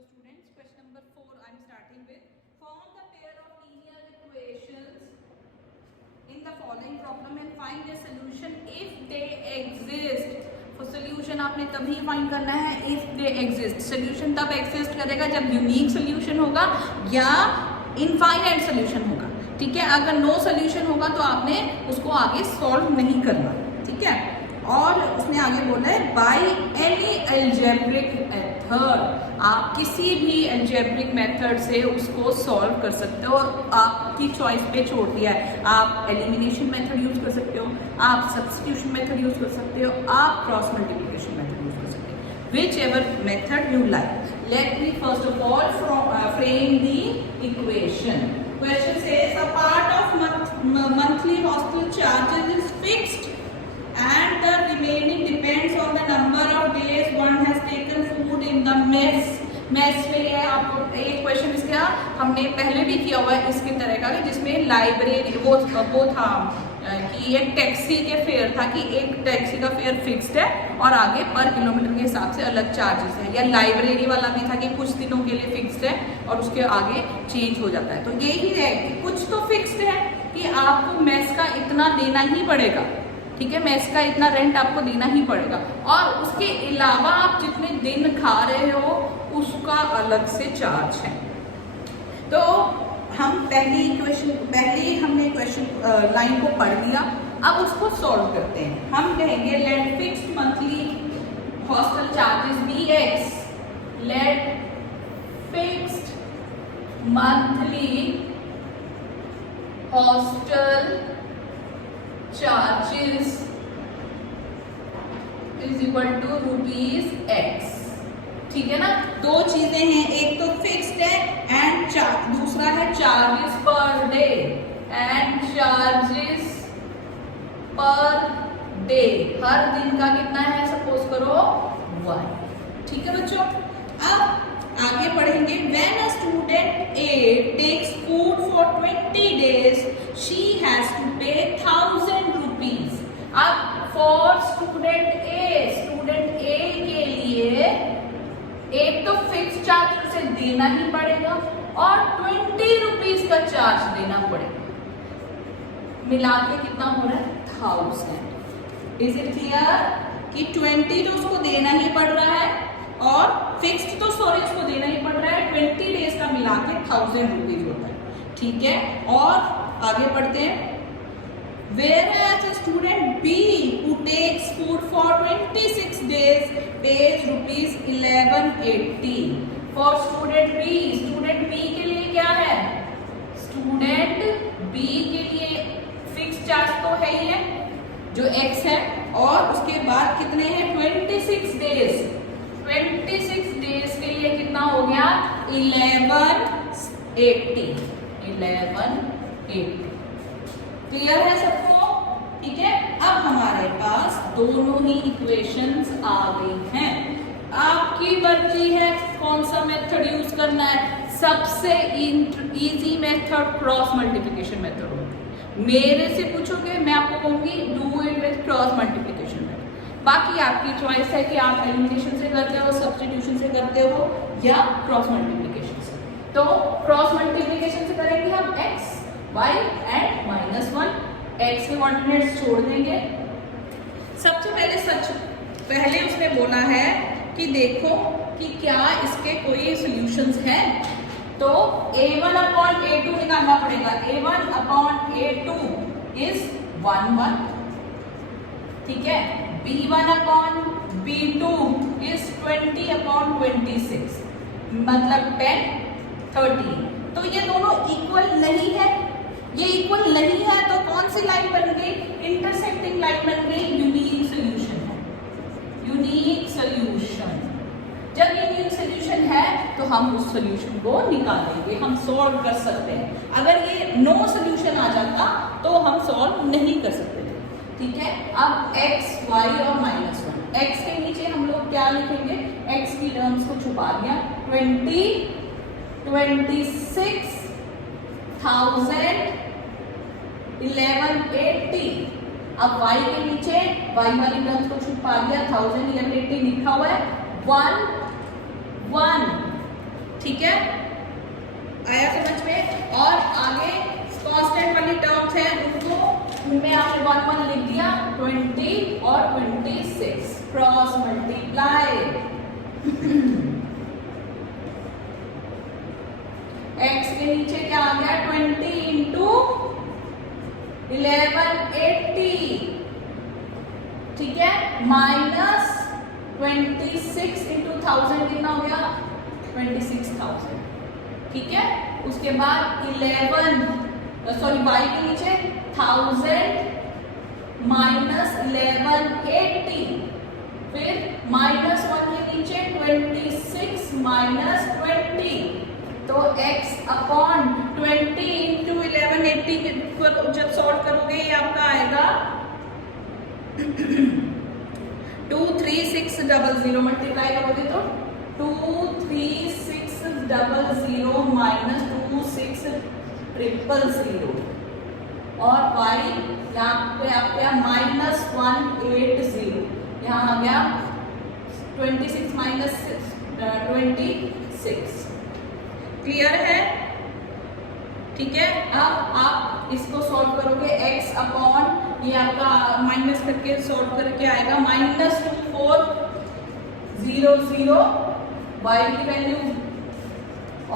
So students, question number 4 I am starting with. Form the pair of linear equations in the following problem and find their solution if they exist. तो solution आपने तभी find करना है if they exist. Solution तब exist करेगा जब unique solution होगा या infinite solution होगा. ठीक है, अगर no solution होगा तो आपने उसको आगे solve नहीं करना. ठीक है, और उसने आगे बोला है बाई एनी एल्जेब्रिक मेथड, आप किसी भी एल्जेब्रिक मेथड से उसको सॉल्व कर सकते हो और आपकी चॉइस पे छोड़ दिया है. आप एलिमिनेशन मेथड यूज कर सकते हो, आप सब्स्टिट्यूशन मेथड यूज कर सकते हो, आप क्रॉस मल्टीप्लिकेशन मेथड यूज कर सकते हो, which ever method you like. Let me first of all frame the equation. Question says a part of monthly hostel charges is fixed and the remaining depends on the number of days one has taken food in the mess. Mess में है आपको एक question इसका हमने पहले भी किया हुआ है इसके तरह का, जिसमें लाइब्रेरी वो था कि एक टैक्सी के फेयर था कि एक टैक्सी का फेयर फिक्स्ड है और आगे पर किलोमीटर के हिसाब से अलग चार्जेस है. या लाइब्रेरी वाला भी था कि कुछ दिनों के लिए फिक्स्ड है और उसके आगे चेंज हो जाता है. तो यही है कि कुछ तो फिक्स्ड है कि आपको मेस का इतना देना ही पड़ेगा. ठीक है, मेस का इतना रेंट आपको देना ही पड़ेगा और उसके अलावा आप जितने दिन खा रहे हो उसका अलग से चार्ज है. तो हम पहले हमने क्वेश्चन लाइन को पढ़ लिया, अब उसको सॉल्व करते हैं. हम कहेंगे let fixed monthly hostel charges be x. Let fixed monthly hostel charges is equal to ₹x. ठीक है ना, दो चीजें हैं, एक तो फिक्स्ड है एंड दूसरा है charges per day. And charges per day हर दिन का कितना है, सपोज करो 1. ठीक है बच्चों, अब आगे पढ़ेंगे. When a student a takes food for 20 days she has to pay 1000 rupees. अब फॉर स्टूडेंट ए के लिए एक तो फिक्स चार्ज उसे देना ही पड़ेगा और 20 रुपीज का चार्ज देना पड़ेगा. मिला के कितना हो रहा है 1000. इज इट क्लियर कि 20 तो उसको देना ही पड़ रहा है और फिक्स्ड तो उसको देना ही पड़ रहा है. 20 डेज का मिला के 1000 रुपीज होता है. ठीक है, और आगे बढ़ते हैं. Whereas a student B who takes food for 26 days pays ₹1180. For student B के लिए क्या है, स्टूडेंट B के लिए फिक्स चार्ज तो है ही है जो X है और उसके बाद कितने हैं 26 डेज. 26 डेज के लिए कितना हो गया 1180. क्लियर है सबको. ठीक है, अब हमारे पास दोनों ही इक्वेशंस आ गई हैं. आपकी मर्जी है कौन सा मेथड यूज करना है. सबसे easy method cross multiplication method होगी. मेरे से पूछोगे मैं आपको कहूंगी do it with cross multiplication method. बाकी आपकी चॉइस है कि आप एलिमिनेशन से करते हो, सब्स्टिट्यूशन से करते हो या क्रॉस मल्टीप्लिकेशन से. तो क्रॉस मल्टीप्लिकेशन से करेंगे हम x y एंड -1. x के कोऑर्डिनेट्स छोड़ देंगे. सबसे पहले उसने बोला है कि देखो कि क्या इसके कोई सॉल्यूशंस हैं. तो a1 अपॉन a2 निकालना पड़ेगा. a1 upon a2 is 1. ठीक है, b1 upon b2 is 20 upon 26 मतलब 10 13. तो ये दोनों इक्वल नहीं है. ये इक्वल नहीं है तो कौन सी लाइन बन गई, इंटरसेक्टिंग लाइन बन गई. यूनिक सॉल्यूशन है. यूनिक सॉल्यूशन जब यूनिक सॉल्यूशन है तो हम उस सॉल्यूशन को निकालेंगे, हम सॉल्व कर सकते हैं. अगर ये नो सॉल्यूशन आ जाता तो हम सॉल्व नहीं कर सकते थे. ठीक है, अब x y और -1. x के नीचे हम लोग क्या लिखेंगे, x की टर्म्स को छुपा दिया. 26,000 1180. अब y के नीचे y वाली टर्म्स को छुपा दिया. 1000 1180 लिखा हुआ है. 1 1 ठीक है, आया समझ में। और आगे कांस्टेंट वाली टर्म्स है उनको उनमें आपने 1 1 लिख दिया, 20 और 26 क्रॉस मल्टीप्लाई। x के नीचे क्या आ गया, 20 इंटू 1180, ठीक है, माइनस 26 इंटू 1000 कितना हो गया, 26,000, ठीक है। उसके बाद 11 सॉरी y के नीचे 1000 माइनस 1180, फिर -1 के नीचे 26 माइनस 20, तो x अपॉन 20 इंटू 1180 जब सॉल्व करोगे ये आपका आएगा 23600, मल्टीप्लाई करोगे तो 23600 माइनस 26000 और y यहाँ पे आ गया -180, यहाँ आ गया 26 माइनस 26। क्लियर है, ठीक है। अब आप इसको सॉल्व करोगे x अपॉन ये आपका माइनस करके सॉल्व करके आएगा -2400 y की वैल्यू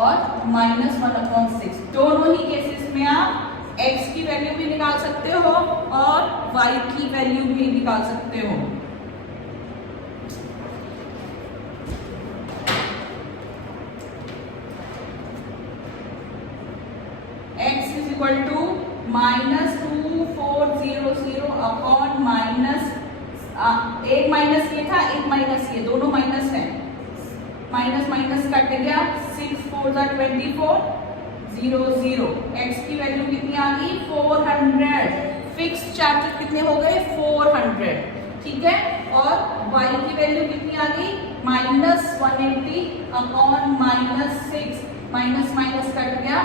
और -1/6। दोनों ही केसेस में आप x की वैल्यू भी निकाल सकते हो और y की वैल्यू भी निकाल सकते हो। x is equal to -2400 upon एक माइनस ये था, एक माइनस ये, दोनों माइनस है, माइनस माइनस कट गया, 6 4 24 00। x की वैल्यू कितनी आ गई, 400। फिक्स चार्जेस कितने हो गए, 400, ठीक है। और y की वैल्यू कितनी आ गई, -180 अपॉन -6, माइनस माइनस कट गया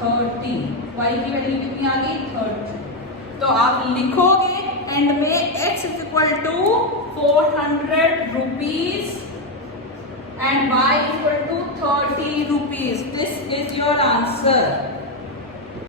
30, y की वैल्यू कितनी आ गई, 30। तो आप लिखोगे एंड में x is equal to 400 rupees and y equal to 30 rupees. This is your answer.